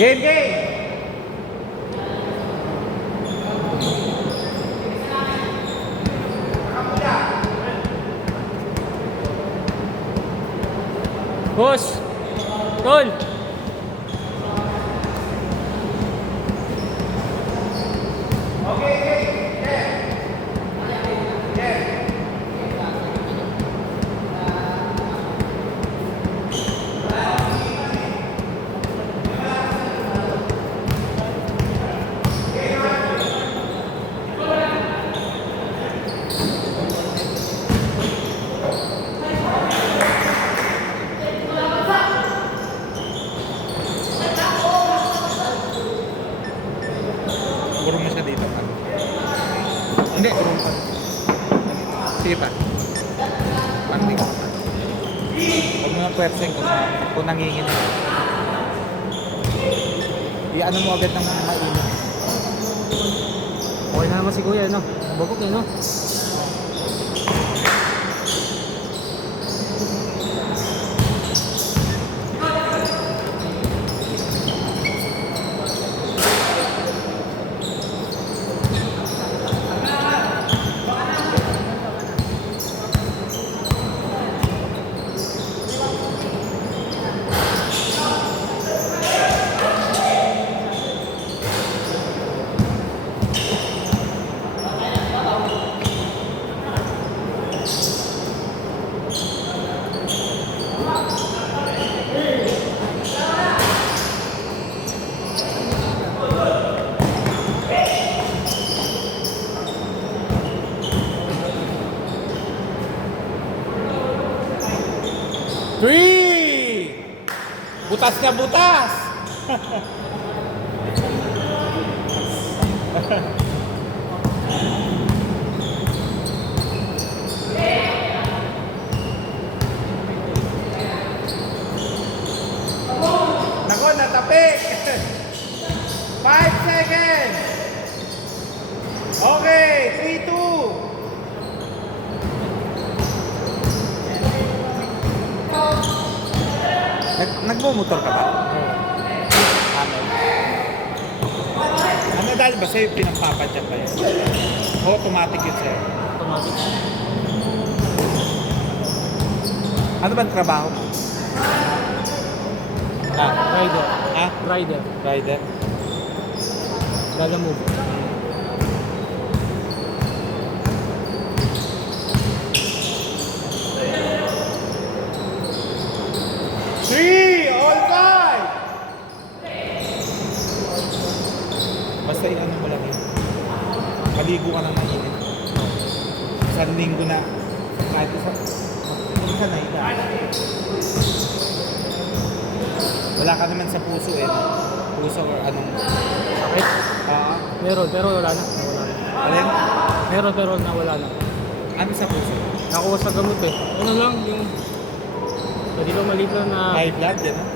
Game, game! Boss! Tol! Kurong mo siya dito. Hindi, kurong pa. Sige pa. Parang di ko pa. Huwag mo na pwersahin kung nangingin. I-ano mo agad ng mainit. Okay na naman si Kuya, no? Bagok eh, no? Three! Butas na butas! Nako, natapik! 5 seconds! Okay, 3-2! Nagmumotor ka ba? Ano? Ano dahil ba sa'yo pinampapadyak ba yun? O automatic yun sa'yo? Automatic. Ano ba ang trabaho mo? Rider. Ha? Rider. Rider? Gagamove. Three! All five! Basta ano mo lang yun. Maligo ka ng mainit. Isang linggo na. Kahit isa na ila. Wala ka naman sa puso eh. Puso or anong... Sakit? Meron, pero wala na. Nawala na. Alin? Meron, pero nawala na. Ano sa puso? Nakuha sa gamot eh. Ano lang, yung... Pwede lang maliit lang na... High blood, yan ah.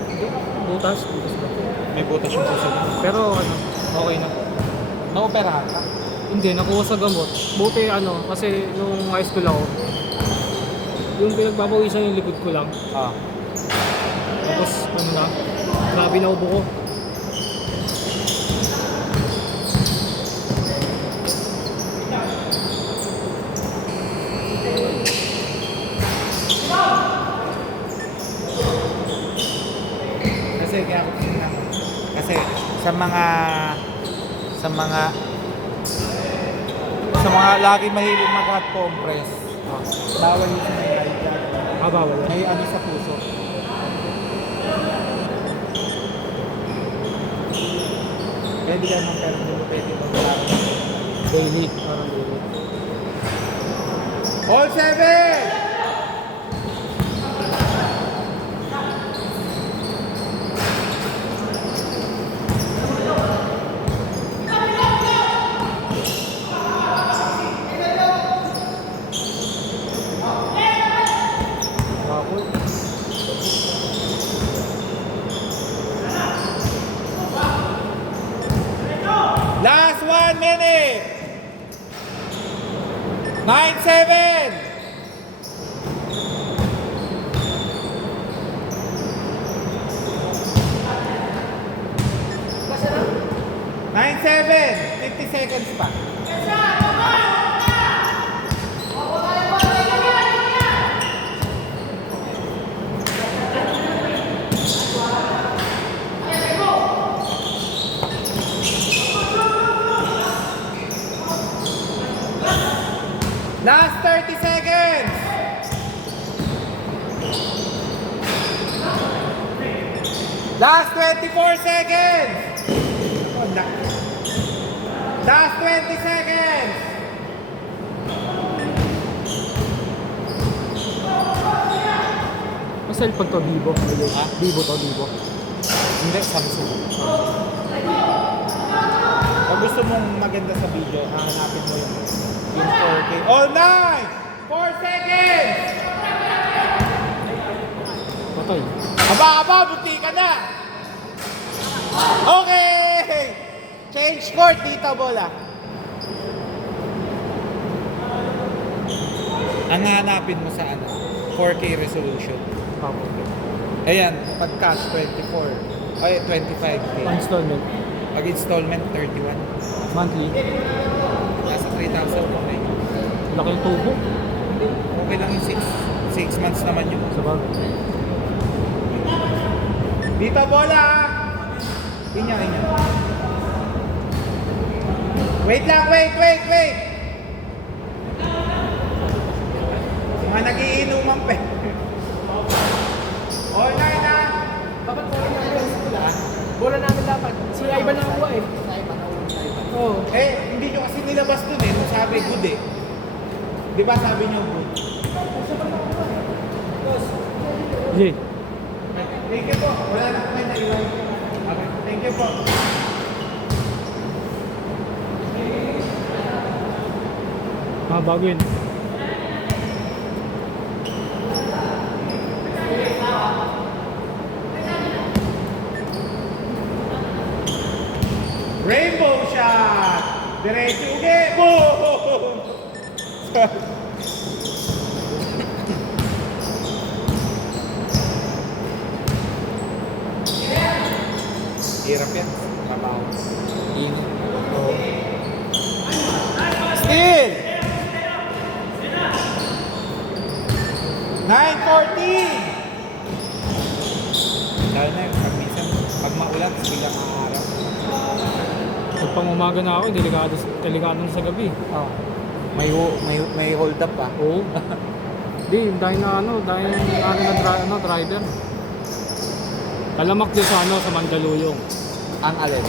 Butas. Butas ba? May butas yung puso mo. Pero ano, okay na. Na-operahan ka? Hindi, nakuha sa gamot. Buti ano, kasi nung high school ako, yung pinagbabawisan yung likod ko lang. Tapos ano na, grabe na ubo ko. Kasi kaya ako tinanong. Kasi sa mga lagi mahilig mag-hot compress. Bawal yung sa may high blood. Bawal. May ano sa puso. Pwede ka naman pero hindi mo pwede mag-hot. Daily, parang daily. All seven! Last 1 minute! 9-7! 9-7. 50 seconds pa. Last 30 seconds. Last 24 seconds. Oh, last 20 seconds. Mas cellphone to, Vivo. Ha? Vivo to, Vivo. Hindi, Samsung. Kung gusto mong maganda sa video, hahanapin mo yung 4K. All night! 4 seconds! Patay. Aba, buti ka na! Okay! Change court dito, bola. Ang hanapin mo sa ano? 4K resolution. Apo. Ayan, pag cash 24. Ay, 25K. Installment. Pag installment 31. Monthly. Nasa 3,000 okay. Laki yung tubo. Okay lang yung 6 months naman yun. Sa bagay. Dito, bola! Inya. Wait lang, wait! Mga nagiinuman pa. All night na! Dapat bola namin. Bola namin dapat. Si Ivan na ako eh. Oo. Eh, hindi nyo kasi nilabas dun eh. Nung sabi good eh. Di ba sabi nyo good? Jay. Thank you po. Wala na kami naiwan. Okay, thank you po. Bago yun. Rainbow shot! Diretso ugi! Boom! Hirap yan. Mabaw. Init. Oo. Still! 9:14! Dahil na yun, pag minsan, pag maulan, biglang araw. Pag pang umaga na ako, delikado na sa gabi. Oh. May hold up pa. Oo. Di, dahil na driver. Kalamak din sa sa Mandaluyong. Ang alin?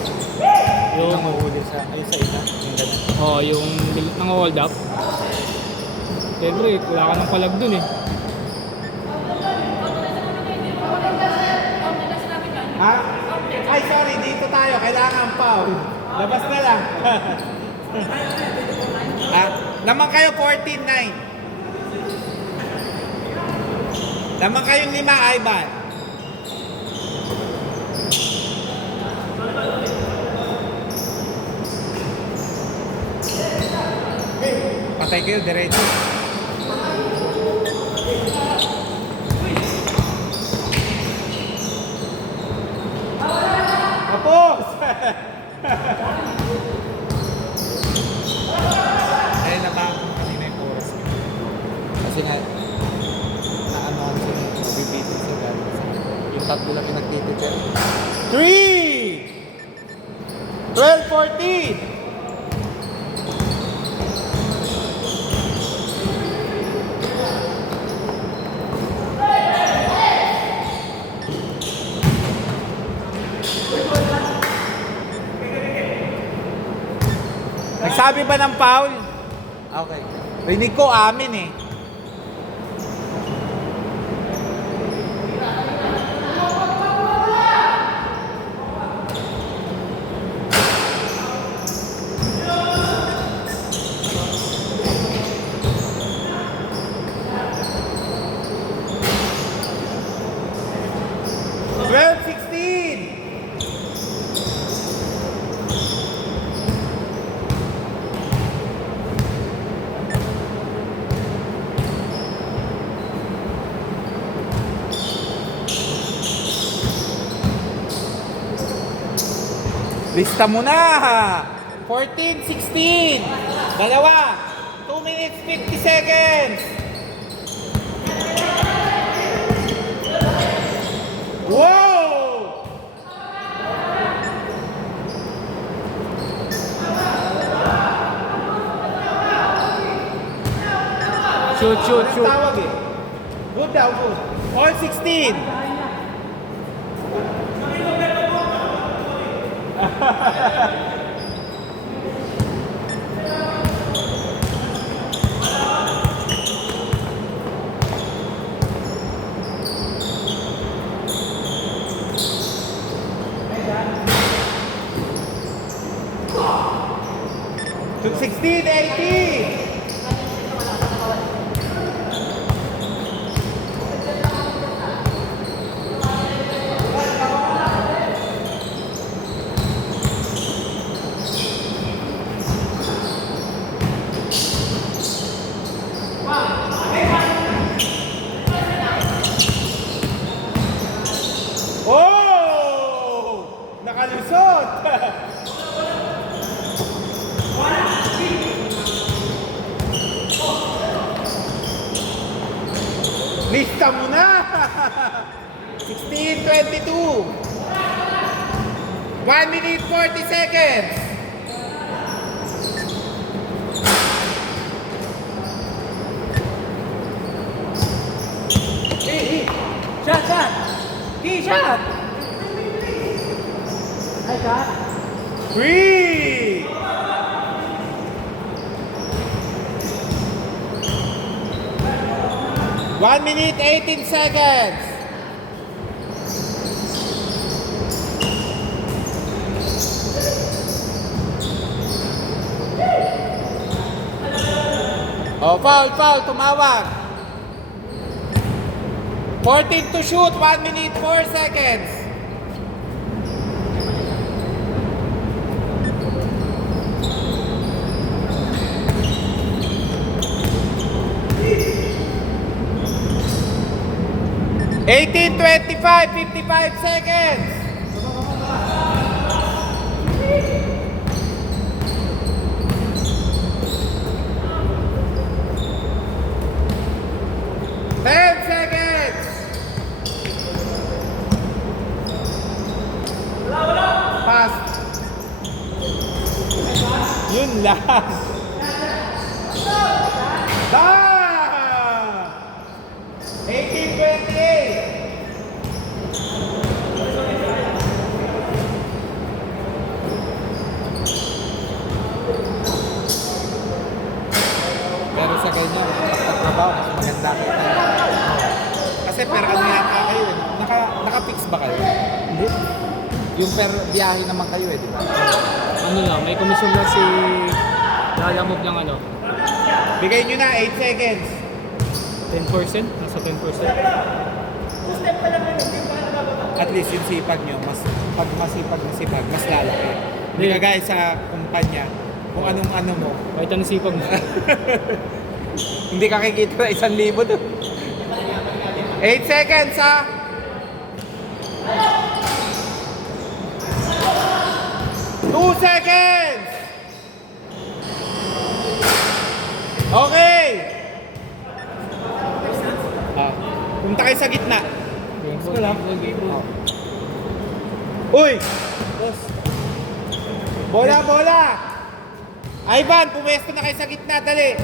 Yung, Ang mahuli sa, ayun sa isa. Yung ganun. yung nang-hold up. Siyempre, wala ka ng palag dun eh. Ha? Ay, sorry, dito tayo. Kailangan foul. Labas na lang. Naman kayo 14-9. Naman kayong 5, Ivan. Patay kayo, diretso. Tapos! Ay, natakot kanina yung oras ko. Kasi nga, naanoan sila, mabibitin sa gano'n. Yung tatlo lang yung nagtititira. 3! 12-14! Nagsabi ba ng foul? Okay. Rinig ko amin eh. Lista mo na! 14, 16. Dalawa. 2 minutes, 50 seconds. Wow! Shoot, shoot, shoot. Tawag eh. Good daw, good. All 16. To 16, 18. Oh! Nakalusot! Lista mo na! 16, 22. 1 minute, 40 seconds. Hey, shot, shot. Hey, shot. Ay, shot. 3. One minute, 18 seconds. Oh, foul, foul, tumawag. 14 to shoot, 1 minute, 4 seconds. Eighteen, 25, 55 seconds. Ten seconds. Pass. Yun lang. Done. 18-28. Pero sa ganyan, pagtatrabaho, mas maganda kita. Kasi per ano yata kayo eh. Naka-fix ba kayo? Hindi. Yung per biyahe naman kayo eh, di ba? Ano lang, may komisyon lang si Lalamog ng ano, Bigay nyo na, 8 seconds. 10%, nasa 10%. At least yung sipag nyo, pag masipag na sipag, mas lalaki. Hindi Hindi. kagaya sa kumpanya, kung anong ano mo, Kahit anong sipag mo. hindi ka kikita na 1,000 doon. 8 seconds ha! Two seconds! Okay! Punta kayo sa gitna. Wala. Uy! Bola, bola! Ivan, pumesto na kayo sa gitna, dali!